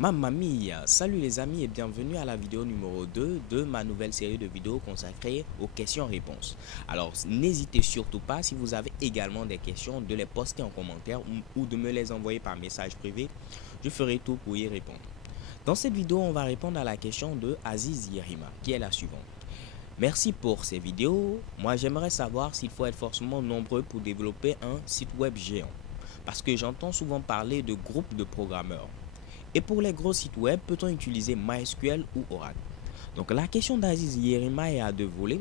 Mamma mia! Salut les amis et bienvenue à la vidéo numéro 2 de ma nouvelle série de vidéos consacrée aux questions-réponses. Alors n'hésitez surtout pas, si vous avez également des questions, de les poster en commentaire ou de me les envoyer par message privé. Je ferai tout pour y répondre. Dans cette vidéo, on va répondre à la question de Aziz Yerima, qui est la suivante. Merci pour ces vidéos. Moi, j'aimerais savoir s'il faut être forcément nombreux pour développer un site web géant. Parce que j'entends souvent parler de groupes de programmeurs. Et pour les gros sites web, peut-on utiliser MySQL ou Oracle? Donc la question d'Aziz Yerima est à deux volets.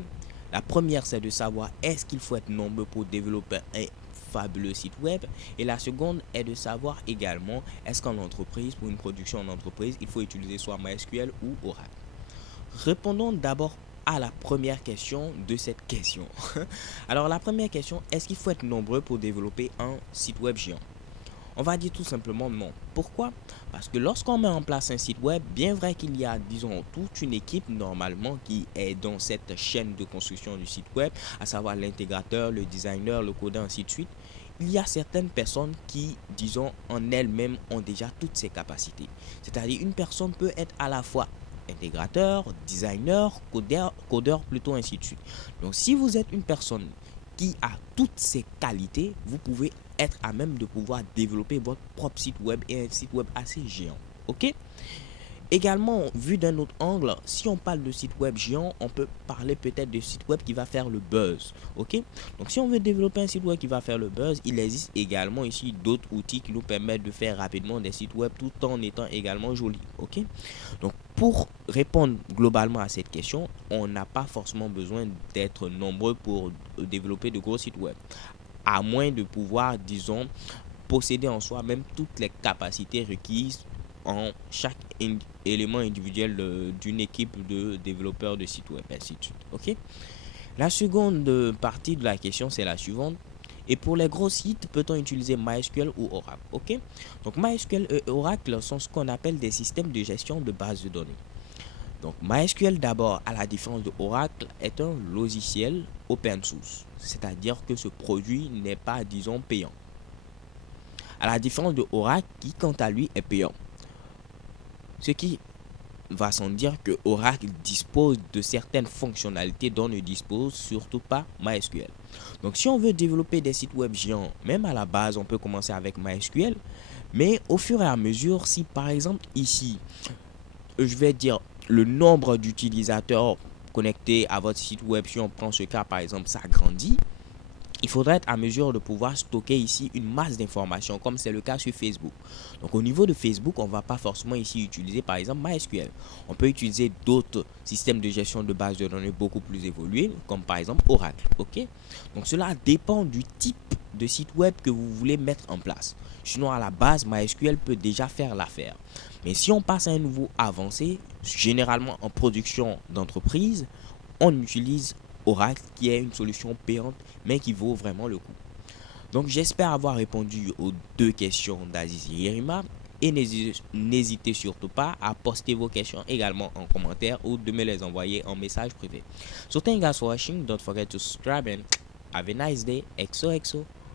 La première, c'est de savoir est-ce qu'il faut être nombreux pour développer un fabuleux site web. Et la seconde est de savoir également est-ce qu'en entreprise, pour une production en entreprise, il faut utiliser soit MySQL ou Oracle. Répondons d'abord à la première question de cette question. Alors la première question, est-ce qu'il faut être nombreux pour développer un site web géant? On va dire tout simplement non. Pourquoi? Parce que lorsqu'on met en place un site web, bien vrai qu'il y a, disons, toute une équipe normalement qui est dans cette chaîne de construction du site web, à savoir l'intégrateur, le designer, le codeur, ainsi de suite, il y a certaines personnes qui, disons, en elles-mêmes ont déjà toutes ces capacités. C'est-à-dire une personne peut être à la fois intégrateur, designer, codeur plutôt, ainsi de suite. Donc si vous êtes une personne qui a toutes ces qualités, vous pouvez être à même de pouvoir développer votre propre site web et un site web assez géant. Ok? Également, vu d'un autre angle, si on parle de site web géant, on peut parler peut-être de site web qui va faire le buzz. Ok? Donc, si on veut développer un site web qui va faire le buzz, il existe également ici d'autres outils qui nous permettent de faire rapidement des sites web tout en étant également jolis. Ok? Donc, pour répondre globalement à cette question, on n'a pas forcément besoin d'être nombreux pour développer de gros sites web, à moins de pouvoir, disons, posséder en soi même toutes les capacités requises en chaque élément individuel d'une équipe de développeurs de sites web, ainsi de suite. Ok? La seconde partie de la question, c'est la suivante. Et pour les gros sites, peut-on utiliser MySQL ou Oracle? Ok? Donc MySQL et Oracle sont ce qu'on appelle des systèmes de gestion de bases de données. Donc MySQL d'abord, à la différence de Oracle, est un logiciel open source, c'est-à-dire que ce produit n'est pas, disons, payant. À la différence de Oracle qui, quant à lui, est payant. Ce qui va sans dire que Oracle dispose de certaines fonctionnalités dont ne dispose surtout pas MySQL. Donc si on veut développer des sites web géants, même à la base, on peut commencer avec MySQL, mais au fur et à mesure, si par exemple ici, je vais dire le nombre d'utilisateurs connectés à votre site web, si on prend ce cas par exemple, ça grandit, il faudrait être à mesure de pouvoir stocker ici une masse d'informations comme c'est le cas sur Facebook. Donc au niveau de Facebook, on ne va pas forcément ici utiliser par exemple MySQL. On peut utiliser d'autres systèmes de gestion de bases de données beaucoup plus évolués comme par exemple Oracle. Ok? Donc cela dépend du type de site web que vous voulez mettre en place. Sinon à la base, MySQL peut déjà faire l'affaire. Mais si on passe à un niveau avancé, généralement en production d'entreprise, on utilise Oracle qui est une solution payante mais qui vaut vraiment le coup. Donc j'espère avoir répondu aux deux questions d'Aziz Yerima et n'hésitez surtout pas à poster vos questions également en commentaire ou de me les envoyer en message privé. So thank you guys for watching, don't forget to subscribe and have a nice day. XOXO.